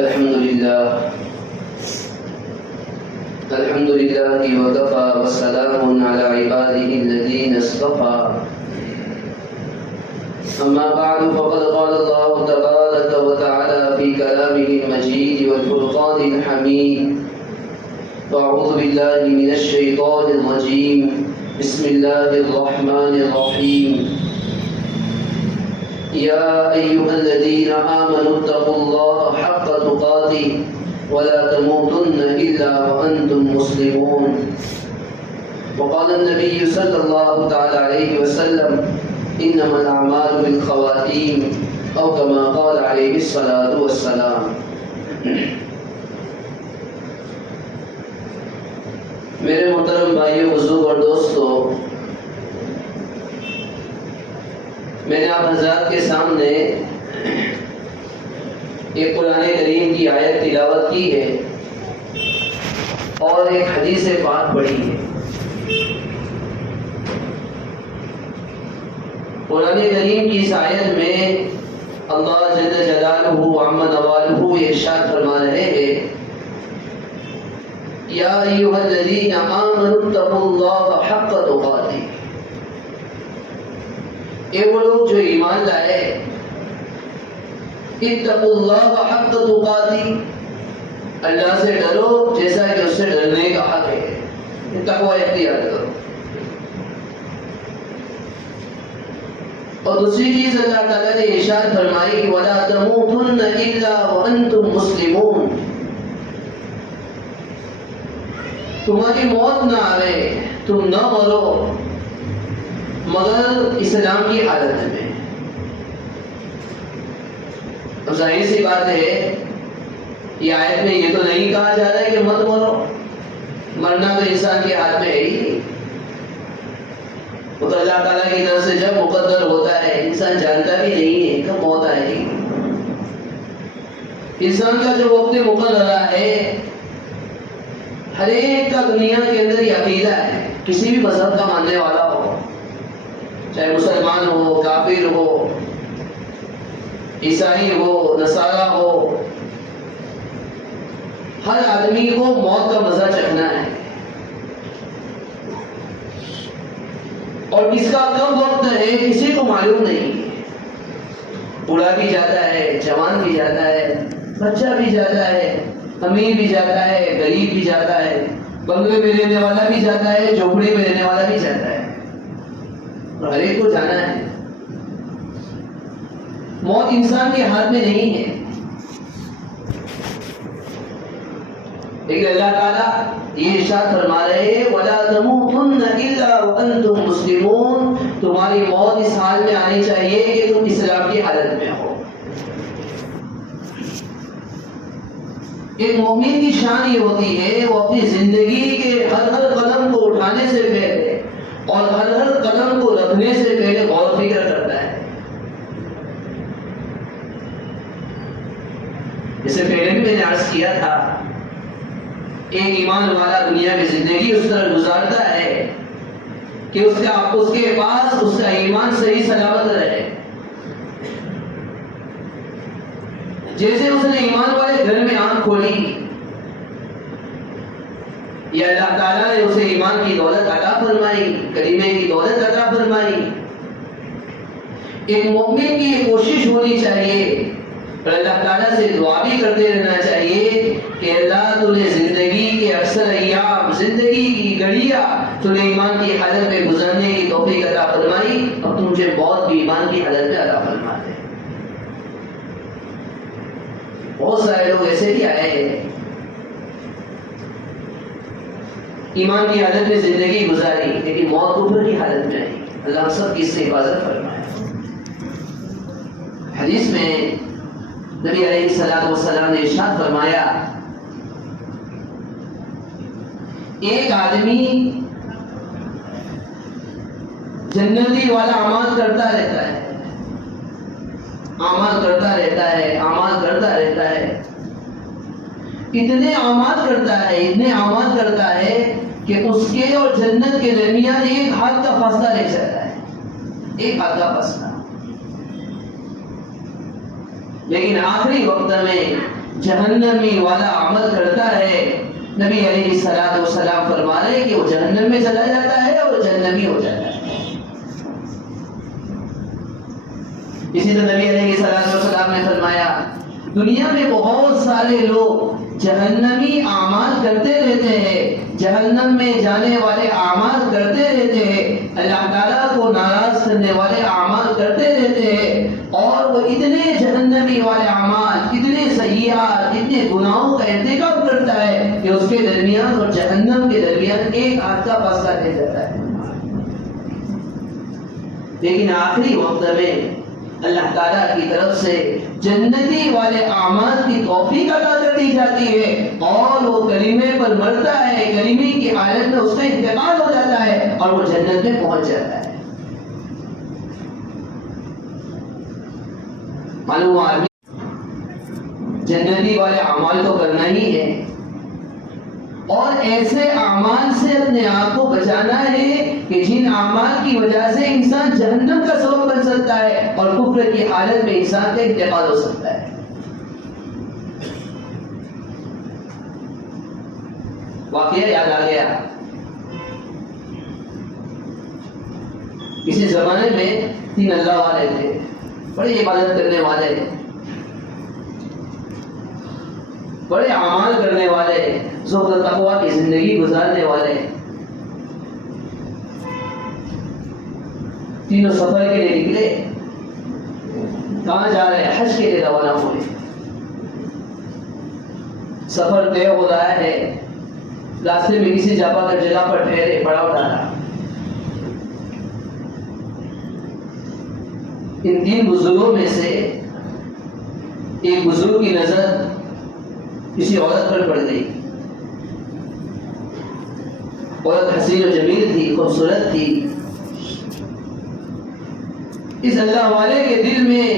الحمد لله وكفى وسلام على عباده الذين اصطفى. أما بعد فقد قال الله تبارك وتعالى في كلامه المجيد والفرقان الحميد: أعوذ بالله من الشيطان الرجيم. بسم الله الرحمن الرحيم. يا أيها الذين آمنوا اتقوا الله حق تقاته ولا تموتن إلا وأنتم مسلمون. وقال النبي صلى الله تعالى عليه وسلم: إنما الأعمال بالخواتيم، أو كما قال عليه الصلاة والسلام. میرے محترم بھائیوں، بزرگ اور دوستو، میں نے آپ حضرات کے سامنے ایک قرآن کریم کی آیت تلاوت کی ہے اور ایک حدیث پاک پڑھی ہے. قرآن کریم کی اس آیت میں اللہ جل جلالہ وعم نوالہ ارشاد فرما رہے ہیں: یا ایھا الذین آمنوا اتقوا اللہ حق تقاتہ. اے وہ لوگ جو ایمان لائے، اتقوا اللہ حق تقاتہ، اللہ سے ڈرو جیسا کہ اس سے ڈرنے کا حق ہے. تقوی اختیار کرو. اور دوسری چیز اللہ تعالیٰ نے ارشاد فرمائی: وَلَا تَمُوتُنَّ إِلَّا وَأَنْتُمْ مُسْلِمُونَ. تمہاری موت نہ آئے، تم نہ مرو مگر اسلام کی حالت میں. اب ظاہر سی بات ہے، یہ آیت میں یہ تو نہیں کہا جا رہا ہے کہ مت مرو. مرنا تو انسان کے ہاتھ میں ہے ہی. وہ تو اللہ تعالیٰ کی طرف سے جب مقدر ہوتا ہے، انسان جانتا بھی نہیں ہے کب موت آئے گی. انسان کا جو وقت مقررہ ہے، ہر ایک کا دنیا کے اندر یہ عقیدہ ہے، کسی بھی مذہب کا ماننے والا ہو، چاہے مسلمان ہو، کافر ہو، عیسائی ہو، نصارہ ہو، ہر آدمی کو موت کا مزہ چکھنا ہے. اور کس کا کب وقت ہے کسی کو معلوم نہیں. بوڑھا بھی جاتا ہے، جوان بھی جاتا ہے، بچہ بھی جاتا ہے، امیر بھی جاتا ہے، غریب بھی جاتا ہے، بنگلے میں رہنے والا بھی جاتا ہے، جھوپڑی میں رہنے والا بھی جاتا ہے. اور ہر ایک کو جانا ہے. موت انسان کے ہاتھ میں نہیں ہے. لیکن اللہ تعالیٰ یہ ارشاد فرما رہے ہیں: وَلَا تَمُوتُنَّ إِلَّا وَأَنْتُمْ مُسْلِمُونَ. تمہاری موت اس حال میں آنی چاہیے کہ تم اسلام کی حالت میں ہو. ایک مومن کی شان یہ ہوتی ہے، وہ اپنی زندگی کے ہر قدم کو اٹھانے سے پہلے اور ہر قدم کو رکھنے سے پہلے غور فکر کرتا ہے. اس سے پہلے بھی میں نے عرض کیا تھا، ایک ایمان والا دنیا کی زندگی اس طرح گزارتا ہے کہ اس کے پاس اس کا ایمان صحیح سلامت رہے. جیسے اس نے ایمان والے گھر میں آنکھ کھولی، یا اللہ تعالیٰ نے اسے ایمان کی دولت عطا فرمائی، کلمے کی دولت عطا فرمائی. ایک مومن کی یہ کوشش ہونی چاہیے اور اللہ تعالیٰ سے دعا بھی کرتے رہنا چاہیے کہ اللہ تُنے زندگی کے اکثر ایام، زندگی کی گھڑیاں تُنے ایمان کی حالت میں گزارنے کی توفیق عطا فرمائی، اور تم مجھے موت بھی ایمان کی حالت میں عطا فرما دے. بہت سارے لوگ ایسے بھی آئے ہیں، ایمان کی حالت میں زندگی گزاری لیکن موت کفر کی حالت میں آئی. اللہ سب کی اس سے حفاظت فرمائے. حدیث میں نبی علیہ الصلوۃ والسلام نے ارشاد فرمایا: ایک آدمی جنتی والا اعمال کرتا رہتا ہے، اعمال کرتا رہتا ہے، اعمال کرتا رہتا ہے، اتنے اعمال کرتا ہے، اتنے اعمال کرتا ہے کہ اس کے اور جنت کے درمیان ایک ہاتھ کا فاصلہ رہ جاتا ہے. ایک ہاتھ کا فاصلہ. لیکن آخری وقت میں جہنمی والا عمل کرتا ہے، نبی علیہ الصلوۃ والسلام فرما رہے ہیں کہ وہ جہنم میں چلا جاتا ہے اور وہ جہنمی ہو جاتا ہے۔ اسی طرح نبی علیہ الصلوۃ والسلام نے فرمایا دنیا میں بہت سارے لوگ جہنمی اعمال کرتے رہتے ہیں، جہنم میں جانے والے اعمال کرتے رہتے ہیں، اللہ تعالیٰ کو ناراض کرنے والے اعمال کرتے رہتے ہیں، اور وہ اتنے جہنمی والے اعمال، اتنے سیئات، اتنے گناہوں کا ارتکاب کرتا ہے کہ اس کے درمیان اور جہنم کے درمیان ایک ہاتھ کا فاصلہ رہ جاتا ہے۔ لیکن آخری وقت میں اللہ تعالیٰ کی طرف سے جنتی والے اعمال کی توفیق عطا کر دی جاتی ہے، اور وہ کلمے پر مرتا ہے، کلمے کی حالت میں اس کا انتقال ہو جاتا ہے اور وہ جنت میں پہنچ جاتا ہے۔ معلوم آدمی جنتی والے اعمال تو کرنا ہی ہے، اور ایسے اعمال سے اپنے آپ کو بچانا ہے کہ جن اعمال کی وجہ سے انسان جہنم کا سبب بن سکتا ہے اور کفر کی حالت میں انسان کا انتقال ہو سکتا ہے۔ واقعہ یاد آ گیا، کسی زمانے میں 3 اللہ والے تھے، بڑے عبادت کرنے والے، بڑے اعمال کرنے والے، زہد و تقویٰ کی زندگی گزارنے والے، تینوں سفر کے لیے نکلے۔ کہاں جا رہے ہیں؟ حج کے لیے روانہ ہوئے۔ سفر طے ہو رہا ہے، راستے میں کسی جگہ پر ٹھہرے، پڑاؤ ڈالا۔ ان 3 بزرگوں میں سے ایک بزرگ کی نظر کسی عورت پر پڑ گئی۔ عورت حسین و جمیل تھی، خوبصورت تھی۔ اس اللہ والے کے دل میں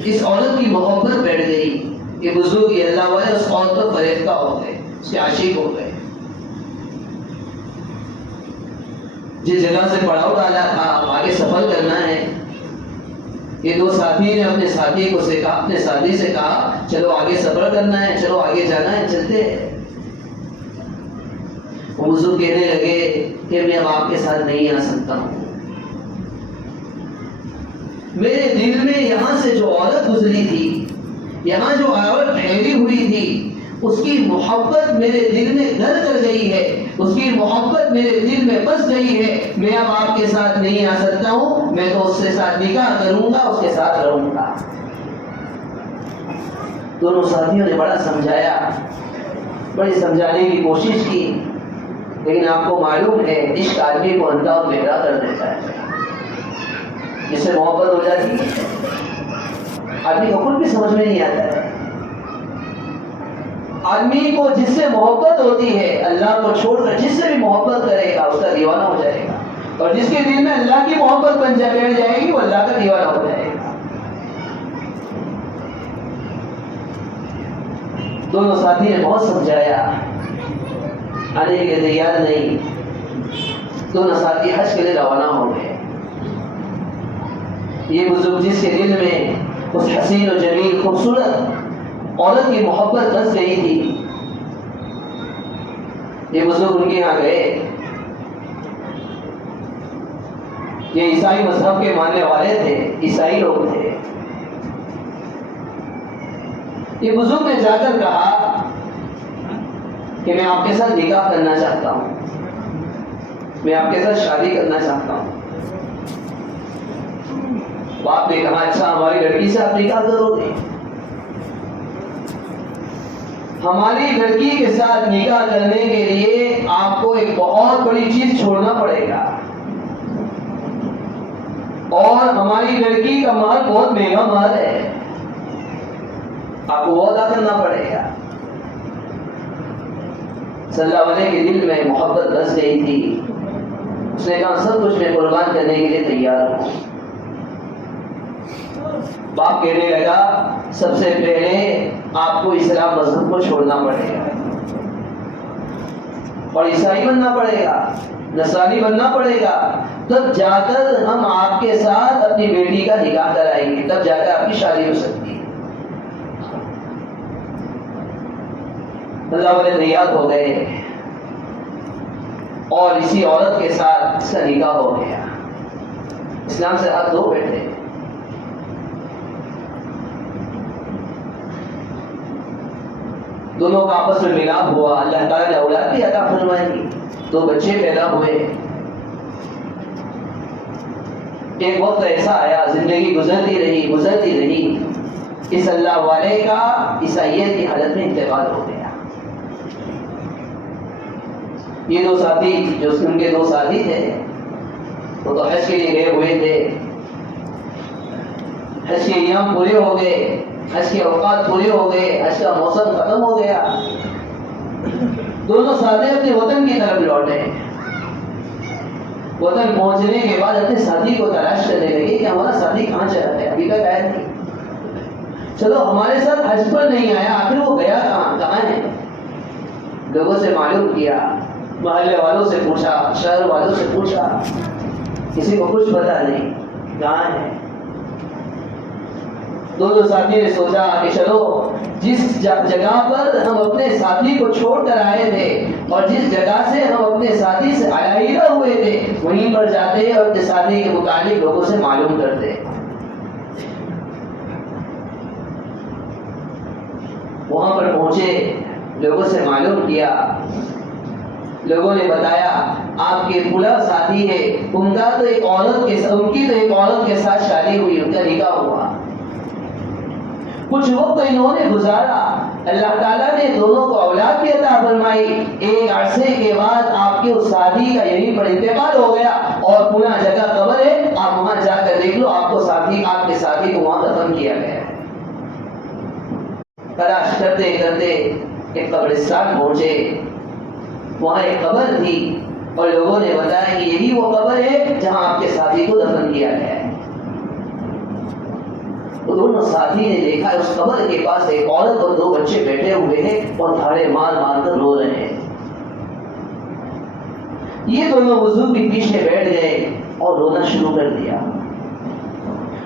اس عورت کی محبت بیٹھ گئی کہ بزرگ یہ اللہ والے اس عورت پر فریفتہ ہو گئے، اس کے عاشق ہو گئے۔ جس جگہ سے پڑاؤ ڈالا تھا، آگے سفر کرنا ہے، یہ 2 ساتھی نے اپنے ساتھی کو اپنے ساتھی سے کہا چلو آگے سفر کرنا ہے، چلو آگے جانا ہے، چلتے ہیں۔ وہ بزرگ کہنے لگے کہ میں اب آپ کے ساتھ نہیں آ سکتا ہوں، میرے دل میں یہاں سے جو عورت گزری تھی، یہاں جو عورت ٹھہری ہوئی تھی، اس کی محبت میرے دل میں گھر کر گئی ہے، اس کی محبت میرے دل میں بس گئی ہے، میں اب آپ کے ساتھ نہیں آ سکتا ہوں، میں تو اس کے ساتھ نکاح کروں گا، اس کے ساتھ رہوں گا۔ دونوں ساتھیوں نے بڑا سمجھایا، بڑی سمجھانے کی کوشش کی، لیکن آپ کو معلوم ہے عشق آدمی کو اندھا اور بہرا کر دیتا ہے۔ جس سے محبت ہو جاتی ہے آدمی کو خود بھی سمجھ میں نہیں آتا ہے۔ آدمی کو جس سے محبت ہوتی ہے، اللہ کو چھوڑ کر جس سے بھی محبت کرے گا اس کا دیوانہ ہو جائے گا، اور جس کے دل میں اللہ کی محبت بیٹھ جائے گی وہ اللہ کا دیوانہ ہو جائے گا۔ دونوں ساتھی نے بہت سمجھایا، آنے کے لیے تیار نہیں۔ دونوں ساتھی حج کے لیے روانہ ہو گئے۔ یہ بزرگ جس کے دل میں اس حسین و جمیل خوبصورت عورت کی محبت بس گئی تھی، یہ بزرگ ان کے یہاں گئے۔ یہ عیسائی مذہب کے ماننے والے تھے، عیسائی لوگ تھے۔ یہ بزرگ نے جا کر کہا کہ میں آپ کے ساتھ نکاح کرنا چاہتا ہوں، میں آپ کے ساتھ شادی کرنا چاہتا ہوں۔ باپ نے کہا اچھا ہماری لڑکی سے آپ نکاح کرو گے؟ ہماری لڑکی کے ساتھ نکاح کرنے کے لیے آپ کو ایک بہت بڑی چیز چھوڑنا پڑے گا، اور ہماری لڑکی کا مال بہت مہنگا مال ہے، آپ کو وہ ادا کرنا پڑے گا۔ صلی اللہ علیہ کے دل میں محبت بس گئی تھی، اس نے کہا سب کچھ میں قربان کرنے کے لیے تیار ہوں۔ باپ کہنے لگا سب سے پہلے آپ کو اسلام مذہب کو چھوڑنا پڑے گا اور عیسائی بننا پڑے گا، نصرانی بننا پڑے گا، تب جا کر ہم آپ کے ساتھ اپنی بیٹی کا نکاح کرائیں گے، تب جا کر آپ کی شادی ہو سکتی ہے۔ اللہ والے تیار ہو گئے اور اسی عورت کے ساتھ اس کا نکاح ہو گیا. اسلام سے ہاتھ دھو بیٹھے. دونوں کا آپس میں ملاپ ہوا. اللہ تعالیٰ نے اولاد بھی عطا فرمائی. 2 بچے پیدا ہوئے. ایک وقت ایسا آیا, زندگی گزرتی رہی. اس اللہ والے کا عیسائیت کی حالت میں انتقال ہو گیا. یہ 2 ساتھی جو ان کے 2 ساتھی تھے وہ تو حج کے لیے گئے ہوئے تھے. حج کے ایام پورے ہو گئے, حج کے اوقات پورے ہو گئے, حج کا موسم ختم ہو گیا. دونوں ساتھی اپنے وطن کی طرف لوٹے. وطن پہنچنے کے بعد اپنے ساتھی کو تلاش کرنے لگے کہ ہمارا ساتھی کہاں چلا گیا, ابھی تک آیا نہیں. چلو ہمارے ساتھ حج پر نہیں آیا, آخر وہ گیا کہاں ہے. لوگوں سے معلوم کیا, محلے والوں سے پوچھا, شہر والوں سے پوچھا, کسی کو کچھ پتا نہیں کہاں ہے. دونوں ساتھی نے سوچا کہ چلو جس جگہ پر ہم اپنے ساتھی کو چھوڑ کر آئے تھے اور جس جگہ سے ہم اپنے ساتھی سے علیحدہ ہوئے تھے وہیں پر جاتے اور اپنے ساتھی کے متعلق لوگوں سے معلوم کرتے. وہاں پر پہنچے, لوگوں سے معلوم کیا. لوگوں نے بتایا آپ کے پورا ساتھی ہے, ان کی تو ایک عورت کے ساتھ شادی ہوئی, ان کا نکاح ہوا. کچھ وقت انہوں نے گزارا, اللہ تعالیٰ نے دونوں کو اولاد بھی عطا فرمائی. ایک عرصے کے بعد آپ کے اس ساتھی کا یہیں پر انتقال ہو گیا اور پورا جگہ قبر ہے, آپ وہاں جا کر دیکھ لو, آپ کے ساتھی کو وہاں دفن کیا گیا. تلاش کرتے کرتے ایک قبرستان پہنچے. وہاں ایک قبر تھی اور لوگوں نے بتایا کہ یہی وہ قبر ہے جہاں آپ کے ساتھی کو دفن کیا گیا ہے. تو دونوں ساتھی نے دیکھا اس قبر کے پاس ایک عورت اور 2 بچے بیٹھے ہوئے ہیں اور دھاڑے مار کر رو رہے ہیں. یہ دونوں وضو کے پیچھے بیٹھ گئے اور رونا شروع کر دیا.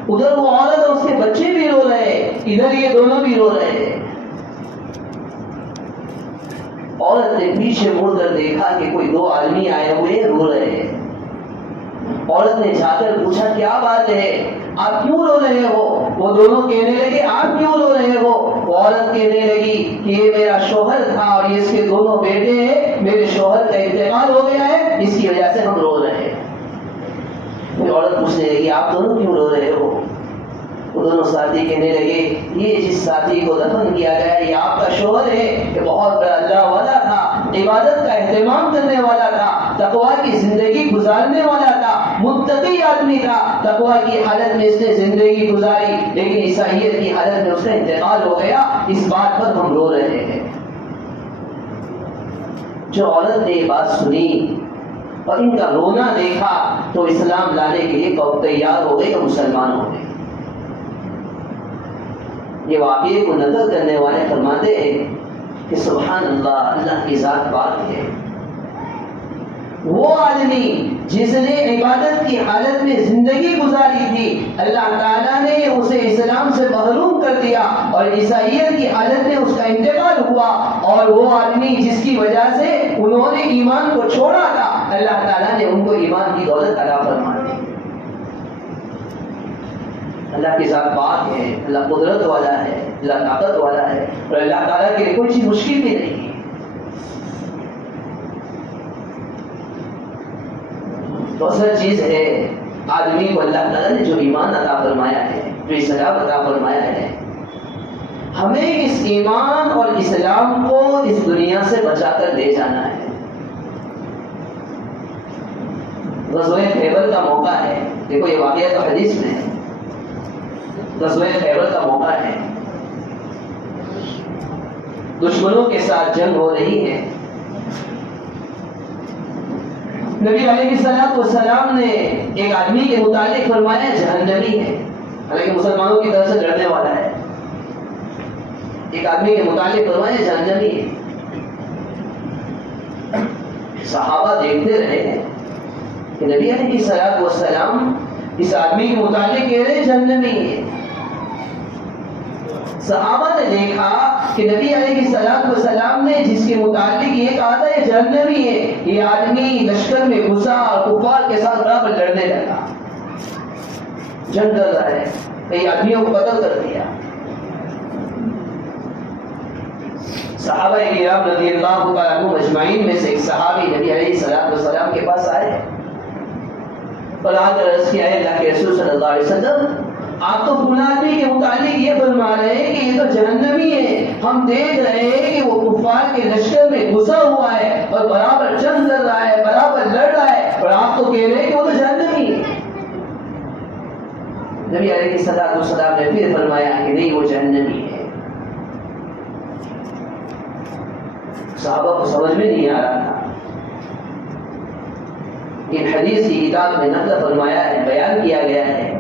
ادھر وہ عورت اور اس کے بچے بھی رو رہے, ادھر یہ دونوں بھی رو رہے ہیں. عورت نے پیچھے مڑ کر دیکھا کہ کوئی 2 آدمی آئے ہوئے رو رہے ہیں. عورت نے جا کر پوچھا کیا بات ہے, آپ کیوں رو رہے ہو؟ وہ دونوں کہنے لگے آپ کیوں رو رہے ہو؟ وہ عورت کہنے لگی کہ یہ میرا شوہر تھا اور یہ اس کے 2 بیٹے ہیں, میرے شوہر کا انتقال ہو گیا ہے, اس کی وجہ سے ہم رو رہے ہیں. پھر عورت پوچھنے لگی آپ دونوں کیوں رو رہے ہو؟ وہ دونوں ساتھی کہنے لگے یہ جس ساتھی کو دفن کیا گیا یہ آپ کا شوہر ہے, یہ بہت بڑا اللہ والا تھا, عبادت کا اہتمام کرنے والا تھا, تقویٰ کی زندگی گزارنے والا تھا, متقی آدمی تھا. تقویٰ کی حالت میں اس نے زندگی گزاری لیکن عیسائیت کی حالت میں اس کا انتقال ہو گیا, اس بات پر ہم رو رہے ہیں. جو عورت نے یہ بات سنی اور ان کا رونا دیکھا تو اسلام لانے کے لیے تیار ہو گئے اور مسلمان ہو گئے. یہ واقعے کو نقل کرنے والے فرماتے ہیں کہ سبحان اللہ, اللہ کی ذات پاک ہے. وہ آدمی جس نے عبادت کی حالت میں زندگی گزاری تھی, اللہ تعالیٰ نے اسے اسلام سے محروم کر دیا اور عیسائیت کی حالت میں اس کا انتقال ہوا. اور وہ آدمی جس کی وجہ سے انہوں نے ایمان کو چھوڑا تھا, اللہ تعالیٰ نے ان کو ایمان کی دولت عطا فرما دی. اللہ کی ذات پاک ہے, اللہ قدرت والا ہے, اللہ طاقت والا ہے اور اللہ تعالیٰ کے لیے کوئی چیز مشکل بھی نہیں ہے. تو اصل چیز ہے آدمی کو اللہ تعالیٰ نے جو ایمان عطا فرمایا ہے, جو اسلام عطا فرمایا ہے, ہمیں اس ایمان اور اسلام کو اس دنیا سے بچا کر لے جانا ہے. غزوہ خیبر کا موقع ہے, دیکھو یہ واقعہ تو حدیث میں ہے. غزوہ خیبر کا موقع ہے, دشمنوں کے ساتھ جنگ ہو رہی ہے. نبی علیہ السلام نے ایک آدمی کے متعلق فرمایا جہنمی ہے, حالانکہ مسلمانوں کی طرف سے لڑنے والا ہے. ایک آدمی کے متعلق فرمایا جہنمی ہے. صحابہ دیکھتے رہے کہ نبی علیہ السلام اس آدمی کے متعلق کہہ رہے جہنمی ہے. صحابہ نے دیکھا کہ نبی علیہ السلام نے جس کے متعلق یہ کہا تھا یہ جہنمی ہے، یہ آدمی لشکر میں گھسا اور کفار کے ساتھ برابر لڑنے لگا، جنگ کر رہا ہے، کئی آدمیوں کو قتل کر دیا۔ صحابہ کرام رضی اللہ تعالیٰ عنہم اجمعین میں سے ایک صحابی نبی علیہ السلام کے پاس آئے اور آ کر عرض کیا ہے اللہ کے رسول صلی اللہ علیہ وسلم، آپ تو فلاں آدمی کے متعلق یہ فرما رہے ہیں کہ یہ تو جہنمی ہے، ہم دیکھ رہے ہیں کہ وہ کفار کے لشکر میں گھسا ہوا ہے اور برابر جنگ کر رہا ہے، برابر لڑ رہا ہے، اور آپ تو کہہ رہے ہیں کہ وہ تو جہنمی ہے۔ نبی علیہ السلام نے پھر فرمایا کہ نہیں وہ جہنمی ہے۔ صحابہ کو سمجھ میں نہیں آ رہا تھا۔ ان حدیث کی کتاب میں نقل فرمایا ہے، بیان کیا گیا ہے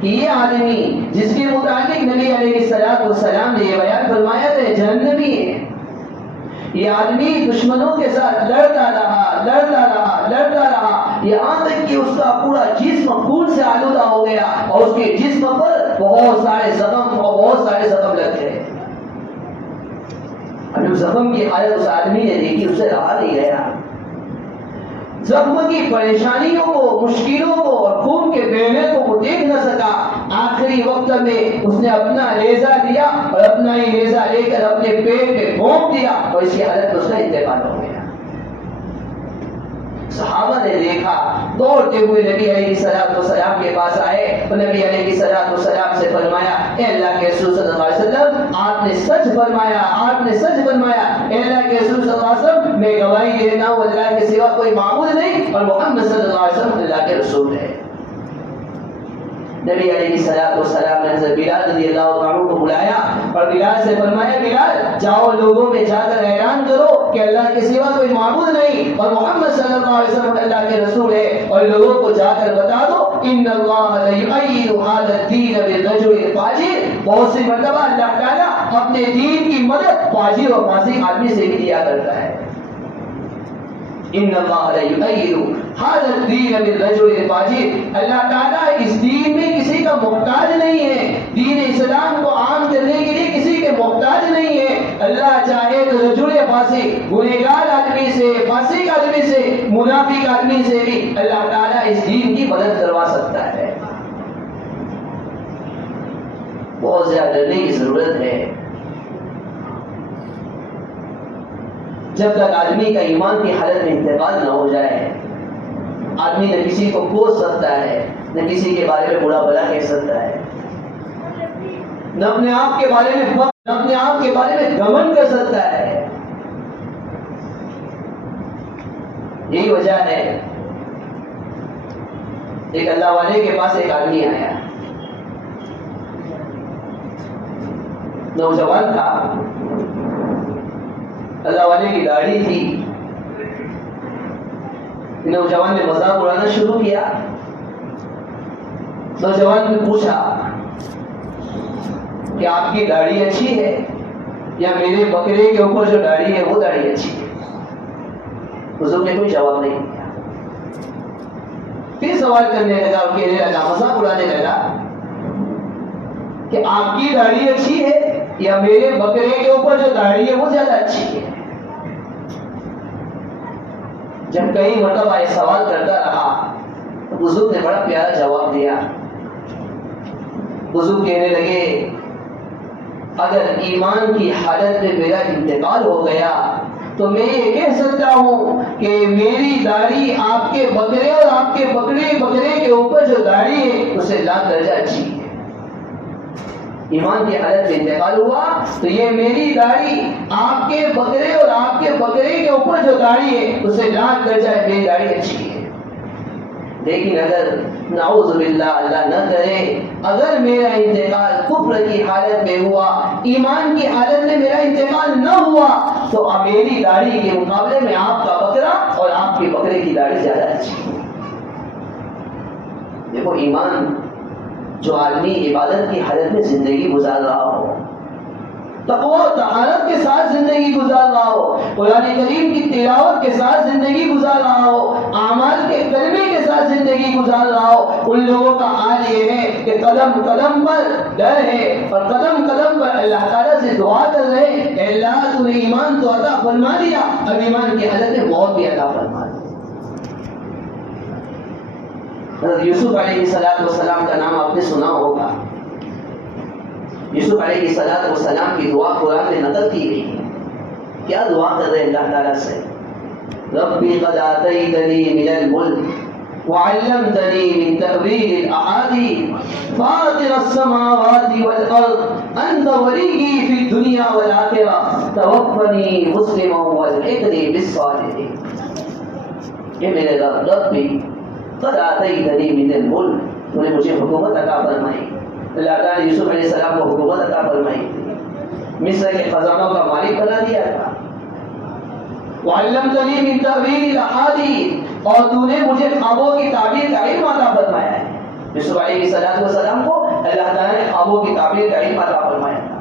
کہ یہ آدمی جس کے متعلق نبی علیہ السلام نے یہ بیان فرمایا تھا جہنمی ہے، یہ آدمی دشمنوں کے ساتھ لڑتا رہا یہاں تک کہ اس کا پورا جسم خون سے آلودہ ہو گیا اور اس کے جسم پر بہت سارے زخم لگ گئے۔ ابھی زخم کی حالت اس آدمی نے دیکھی، اسے رہا نہیں گیا، زخم کی پریشانیوں کو، مشکلوں کو اور خون کے بہنے کو وہ دیکھ نہ سکا۔ آخری وقت میں اس نے اپنا نیزہ لیا اور اپنا ہی نیزہ لے کر اپنے پیٹ میں بھونک دیا اور اس کی حالت میں اس کا انتقال ہو گیا۔ صحابہ نے دیکھا، دوڑتے ہوئے نبی علیہ السلام کے پاس آئے اور نبی علیہ السلام سے فرمایا اے اللہ کے رسول صلی اللہ علیہ وسلم، آپ نے سچ فرمایا، اے اللہ کے رسول صلی اللہ علیہ وسلم، میں گواہی دیتا ہوں اللہ کے سوا کوئی معبود نہیں اور محمد صلی اللہ علیہ وسلم اللہ کے رسول ہے۔ نبی علیہ السلام نے حضرت بلال رضی اللہ عنہ کو بلایا اور بلال سے فرمایا بلال جاؤ لوگوں میں جا کر اعلان کرو کہ اللہ کے سوا کوئی معبود نہیں اور محمد صلی اللہ علیہ وسلم اللہ کے رسول ہے، اور لوگوں کو جا کر بتا دو ان اللہ لیؤید ھذا الدین بالرجل الفاجر، بہت سی مرتبہ اللہ تعالیٰ اپنے دین کی مدد فاجر اور فاسق آدمی سے بھی دیا کرتا ہے۔ ان اللہ لیؤید ھذا الدین بالرجل الفاجر، اللہ تعالیٰ اس دین میں کسی کا محتاج نہیں ہے، دین اسلام کو عام کرنے کے لیے کسی کے محتاج نہیں ہے۔ اللہ چاہے تو رجل فاسق، گنہگار آدمی سے، فاسق آدمی سے، منافق آدمی سے بھی اللہ تعالیٰ اس دین کی مدد کروا سکتا ہے۔ بہت زیادہ ڈرنے کی ضرورت ہے۔ جب تک آدمی کا ایمان کی حالت میں انتقال نہ ہو جائے، آدمی نہ کسی کو کوس سکتا ہے، نہ کسی کے بارے میں برا بھلا کہہ سکتا ہے، نہ اپنے آپ کے بارے میں گھمنڈ کر سکتا ہے۔ یہی وجہ ہے ایک اللہ والے کے پاس ایک آدمی آیا، نوجوان تھا، اللہ والے کی داڑھی تھی۔ نوجوان نے مذاق اڑانا شروع کیا۔ نوجوان نے پوچھا کہ آپ کی داڑھی اچھی ہے یا میرے بکرے کے اوپر جو داڑھی ہے وہ داڑھی اچھی ہے؟ حضور نے کوئی جواب نہیں دیا۔ پھر سوال کرنے لگا اور کہنے لگا، مذاق اڑانے لگا کہ آپ کی داڑھی اچھی ہے یا میرے بکرے کے اوپر جو داڑھی ہے وہ زیادہ اچھی ہے؟ جب کئی مرتبہ یہ سوال کرتا رہا تو حضور نے بڑا پیارا جواب دیا۔ حضور کہنے لگے اگر ایمان کی حالت میں میرا انتقال ہو گیا تو میں یہ کہہ سکتا ہوں کہ میری داڑھی آپ کے بکرے اور آپ کے بکرے کے اوپر جو داڑھی ہے اسے لاکھ درجہ اچھی ہے۔ ایمان کی حالت میں انتقال ہوا تو یہ میری داڑھی آپ کے بکرے اور آپ کے بکرے کے اوپر جو داڑھی ہے اسے لاکھ درجہ میری داڑھی اچھی ہے۔ لیکن اگر نعوذ باللہ اللہ نہ کرے اگر میرا انتقال کفر کی حالت میں ہوا، ایمان کی حالت میں میرا انتقال نہ ہوا تو میری داڑھی کے مقابلے میں آپ کا بکرا اور آپ کے بکرے کی داڑھی زیادہ اچھی ہے۔ دیکھو ایمان، جو آدمی عبادت کی حالت میں زندگی گزار رہا ہو، تقوی و طہارت کے ساتھ زندگی گزار رہا ہو، قرآن کریم کی تلاوت کے ساتھ زندگی گزار رہا ہو، اعمال کے کلمے کے ساتھ زندگی گزار رہا ہو، ان لوگوں کا حال یہ ہے کہ قدم قدم پر ڈر ہے اور قدم قدم پر اللہ تعالیٰ سے دعا کر رہے ہیں، اے اللہ تو نے ایمان تو عطا فرما دیا، اب ایمان کی حالت میں موت بھی عطا فرما دی۔ حضرت یوسف علیہ السلام کا نام آپ نے سنا ہوگا۔ یوسف علیہ السلام کی دعا قرآن میں نقل کی گئی ہے۔ کیا دعا کر رہے ہیں اللہ تعالیٰ سے؟ ربی قد آتیتنی من الملک وعلمتنی من تأویل الاحادیث فاطر السماوات والارض انت ولی فی الدنیا والآخرہ توفنی مسلما والحقنی بالصالحین۔ یہ میرے ربی قد آتیتنی من الملک، تو نے مجھے حکومت عطا فرمائی۔ اللہ تعالیٰ نے یوسف علیہ السلام کو حکومت عطا فرمائی، مصر کے خزانوں کا مالک بنا دیا تھا۔ وعلمتنی من تأویل الاحادیث، اور تو نے مجھے خوابوں کی تعبیر کا علم عطا فرمایا ہے۔ یوسف علیہ السلام کو اللہ تعالیٰ نے خوابوں کی تعبیر کا علم عطا فرمایا تھا۔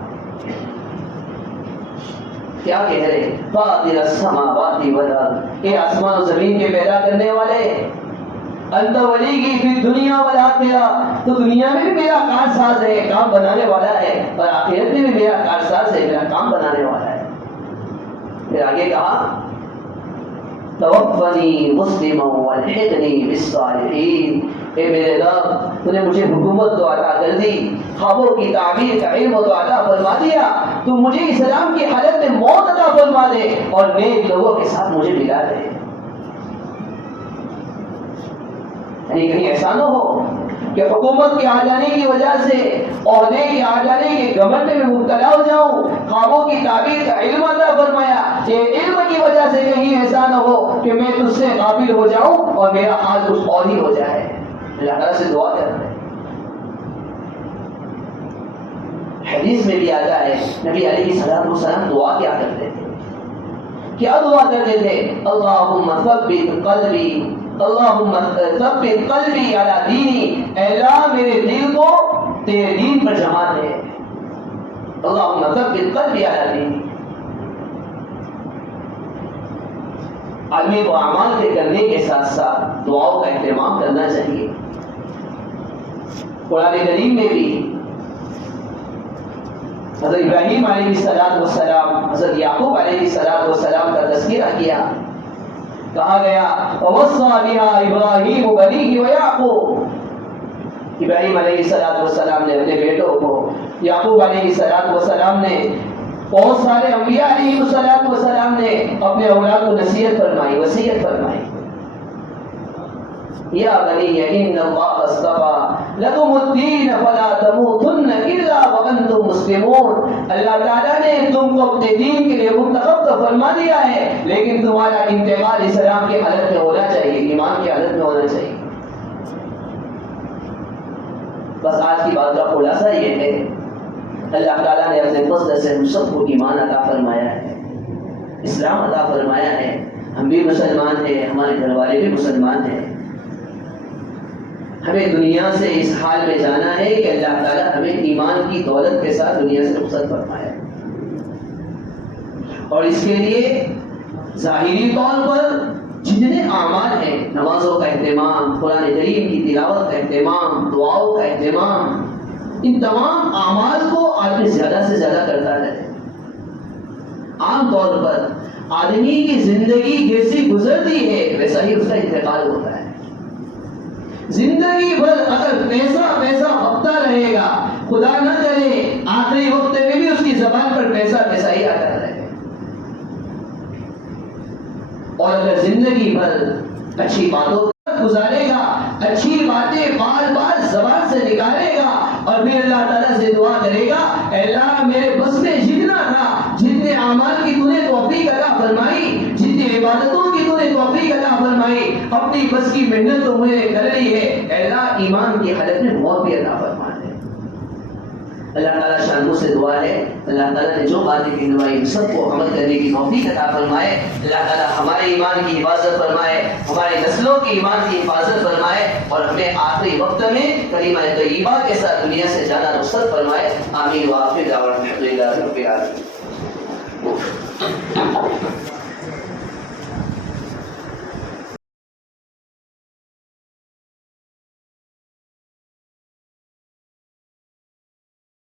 کیا کہہ رہے؟ فاطر السماوات والارض، اے آسمان و زمین کے پیدا کرنے والے، انت ولی فی الدنیا والآخرہ، تو دنیا میں بھی میرا کارساز ہے، کام بنانے والا ہے، اور آخرت میں بھی میرا کارساز ہے، میرا کام بنانے والا ہے۔ پھر آگے کہا توفنی مسلما والحقنی بالصالحین، اے میرے رب تو نے مجھے حکومت تو عطا کر دی، خوابوں کی تعبیر کا علم تو عطا فرما دیا، تو مجھے اسلام کی حالت میں موت عطا فرما دے اور نیک لوگوں کے ساتھ مجھے ملا دے۔ یعنی کہیں ایسا نہ ہو کہ حکومت کے آ جانے کی وجہ سے، عہدے کے آ جانے کے گھمنڈ میں مبتلا ہو جاؤں، خوابوں کی تعبیر کا علم عطا فرمایا، یہ علم کی وجہ سے کہیں ایسا نہ ہو کہ میں تجھ سے غافل ہو جاؤں اور میرا حال کچھ اور ہی ہو جائے۔ اللہ تعالیٰ سے دعا کرتے ہیں۔ حدیث میں بھی آتا ہے نبی علیہ السلام دعا کیا کرتے تھے؟ کیا دعا کرتے تھے؟ اللہم ثبت قلبی، اللہم ثبت قلبی علی دینی، اے اللہ میرے دل کو تیرے دین پر جما دے۔ اللہم ثبت قلبی علی دینی۔ آدمی کو اعمال کے کرنے کے ساتھ ساتھ دعاؤں کا اہتمام کرنا چاہیے۔ قرآن کریم میں بھی حضرت ابراہیم علیہ السلام، حضرت یعقوب علیہ السلام کا تذکرہ کیا، کہا گیا وَوَصَّى بِهَا إِبْرَاهِيمُ بَنِيهِ وَيَعْقُوبُ، ابراہیم علیہ السلام نے اپنے بیٹوں کو، یعقوب علیہ السلام نے، بہت سارے انبیاء علیہ السلام نے اپنے اولاد کو نصیحت فرمائی، وصیت فرمائی۔ یا بنی ان اللہ اصطفیٰ لکم الدین فلا تموتن الا وانتم مسلمون، اللہ تعالیٰ نے تم کو اپنے دین کے لیے منتخب تو فرما دیا ہے، لیکن تمہارا انتقال اسلام کی حالت میں ہونا چاہیے، ایمان کی حالت میں ہونا چاہیے۔ بس آج کی بات کا خلاصہ یہ ہے، اللہ تعالیٰ نے اپنے فضل سے ہم سب کو ایمان عطا فرمایا ہے، اسلام عطا فرمایا ہے، ہم بھی مسلمان ہیں، ہمارے گھر والے بھی مسلمان ہیں۔ ہمیں دنیا سے اس حال میں جانا ہے کہ اللہ تعالیٰ ہمیں ایمان کی دولت کے ساتھ دنیا سے رخصت فرمایا، اور اس کے لیے ظاہری طور پر جتنے اعمال ہیں، نمازوں کا اہتمام، قرآن کریم کی تلاوت کا اہتمام، دعاؤں کا اہتمام، ان تمام اعمال کو آدمی زیادہ سے زیادہ کرتا رہے۔ عام طور پر آدمی کی زندگی جیسی گزرتی ہے ویسا ہی اس کا انتقال ہوتا ہے۔ زندگی بھر اگر پیسہ بکتا رہے گا، خدا نہ کرے آخری وقت میں بھی اس کی زبان پر پیسہ ہی آتا رہے گا، اور اگر زندگی بھر اچھی باتوں پر گزارے گا، اچھی باتیں بار بار زبان سے نکالے گا، اور پھر اللہ تعالیٰ سے دعا کرے گا اے اللہ میرے بس میں جتنا تھا، جتنے اعمال کی تو نے توفیق عطا فرمائی، جتنی عبادتوں کی تو نے توفیق عطا فرمائی، اپنی بس کی محنت تو میں نے کر لی ہے، اے اللہ ایمان کی حالت میں موت بھی عطا فرما دے۔ اللہ تعالیٰ شانوں سے دعا ہے اللہ تعالیٰ نے جو باتیں کہلوائی ان سب کو عمل کرنے کی توفیق عطا فرمائے. اللہ تعالیٰ ہمارے ایمان کی حفاظت فرمائے, ہمارے نسلوں کی ایمان کی حفاظت فرمائے اور ہمیں آخری وقت میں کلمہ طیبہ کے ساتھ دنیا سے جانا رخصت فرمائے. آمین. وآخر دعوانا الحمدللہ رب العالمین.